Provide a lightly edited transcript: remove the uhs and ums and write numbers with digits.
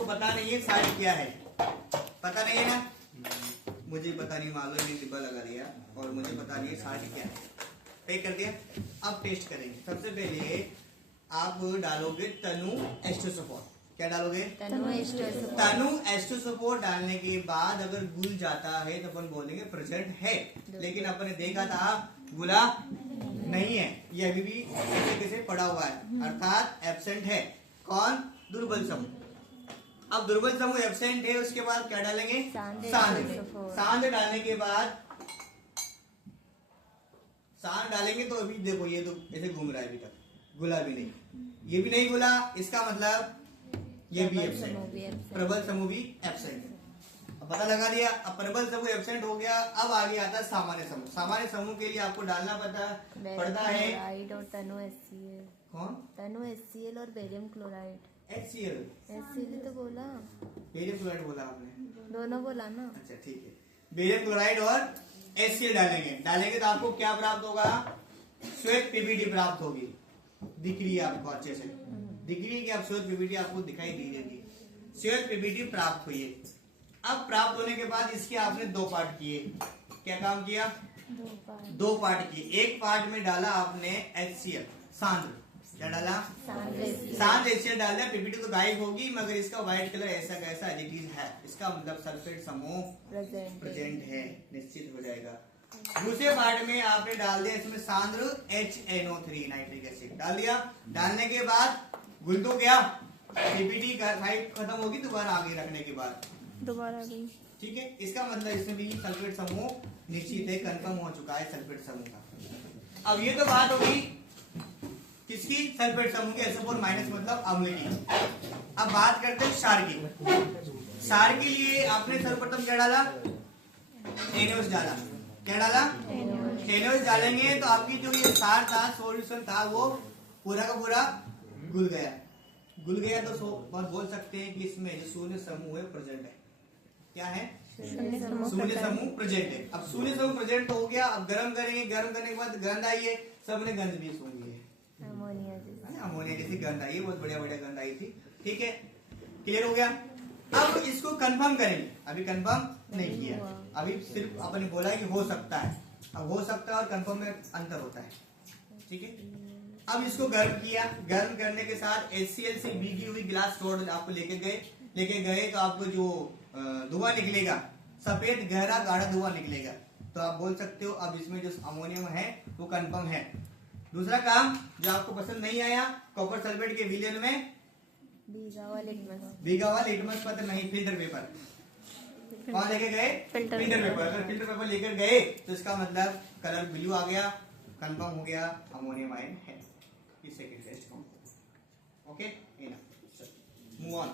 आपको पता नहीं है साल्ट क्या है, पता नहीं है ना, मुझे पता नहीं, मान लो मैंने डिब्बा लगा दिया और मुझे पता नहीं है साल्ट क्या है, पैक कर दिया। अब टेस्ट करेंगे। सबसे पहले आप डालोगे तनु एस्टोसफोर। क्या डालोगे? तनु एस्टोसफोर डालने के बाद अगर घुल जाता है तो अपन बोलेंगे प्रेजेंट है, लेकिन अपन ने देखा था घुला नहीं है, ये अभी भी कैसे पड़ा हुआ है, अर्थात एब्सेंट है। कौन? दुर्बल समूह। अब दुर्बल समूह एब्सेंट है, उसके बाद क्या डालेंगे? सांद्र। सांद्र डालने के बाद सांद्र डालेंगे तो अभी देखो ये तो ऐसे घूम रहा है, अभी तक घुला भी नहीं, ये भी नहीं घुला, इसका मतलब ये भी एब्सेंट, प्रबल समूह भी एब्सेंट। पता लगा दिया। अब प्रबल समूह एब्सेंट हो गया। अब आगे आता है सामान्य समूह। सामान्य समूह के लिए आपको डालना पड़ता है और तनु HCl। कौन? तनु HCl और बेरियम क्लोराइड। HCl तो बोला, बेरियम क्लोराइड बोला आपने, दोनों बोला ना। अच्छा ठीक है, बेरियम क्लोराइड और HCl डालेंगे तो आपको क्या प्राप्त होगा? श्वेत पीपीटी प्राप्त होगी। दिख रही है आपको अच्छे से, दिख रही है कि आप श्वेत पीपीटी आपको दिखाई दे रही, श्वेत पीपीटी प्राप्त हुई है। अब प्राप्त होने के बाद इसके आपने दो पार्ट किए। क्या काम किया? दो पार्ट किए। एक पार्ट में डाला आपने HCl सांद्र। क्या डाला? सांद्र HCl डाल दिया, पीपीटी तो गायब होगी, मगर इसका व्हाइट कलर ऐसा कैसा एज है, इसका मतलब सल्फेट समूह प्रेजेंट है, निश्चित हो जाएगा। दूसरे पार्ट में आपने डाल दिया इसमें सांद्र HNO3 नाइट्रिक एसिड डाल दिया। डालने के बाद घुल तो गया, पीपीटी साइड खत्म होगी, दोबारा आगे रखने के बाद दोबारा गई, ठीक है। इसका मतलब इसमें भी सल्फेट समूह निश्चित है, कंफर्म हो चुका है सल्फेट समूह का। अब ये तो बात होगी किसकी? सल्फेट समूह के SO4- मतलब अम्ल की। अब बात करते हैं क्षार की। क्षार के लिए आपने सर्वप्रथम क्या डाला? NaOH डाला। क्या डाला? NaOH डालेंगे तो आपकी जो ये क्षार था, सॉल्यूशन था, वो पूरा का पूरा घुल गया। घुल गया तो बोल सकते हैं कि इसमें जो शून्य समूह है प्रेजेंट है। क्या है? शून्य समूह प्रेजेंट है। अब शून्य समूह प्रेजेंट हो गया। अब गर्म करेंगे, गर्म करने के बाद गंध आई है, सबने गंध भी सूंघी है, अमोनिया जैसी गंध आई है, बहुत बढ़िया बढ़िया गंध आई थी। ठीक है, क्लियर हो गया। अब इसको कंफर्म करेंगे, अभी कंफर्म नहीं किया, अभी सिर्फ आपने बोला कि हो सकता है। अब हो सकता है और कंफर्म में अंतर होता है। ठीक है, अब इसको गर्म किया। गर्म करने के साथ HCl से भीगी हुई गिलास छोड़ आपको लेके गए तो आपको जो धुआं निकलेगा, सफेद गहरा गाढ़ा धुआं निकलेगा, तो आप बोल सकते हो अब इसमें जो अमोनियम है वो कंफर्म है। दूसरा काम जो आपको पसंद नहीं आया, कॉपर सल्फेट के विलयन में भीगा हुआ लिटमस पत्र नहीं, फिल्टर पेपर। कौन लेके गए? Filter paper. अगर फिल्टर पेपर लेकर गए तो इसका मतलब कलर ब्लू आ गया, कंफर्म हो गया अमोनियम आयन है। Second test. Okay, move on.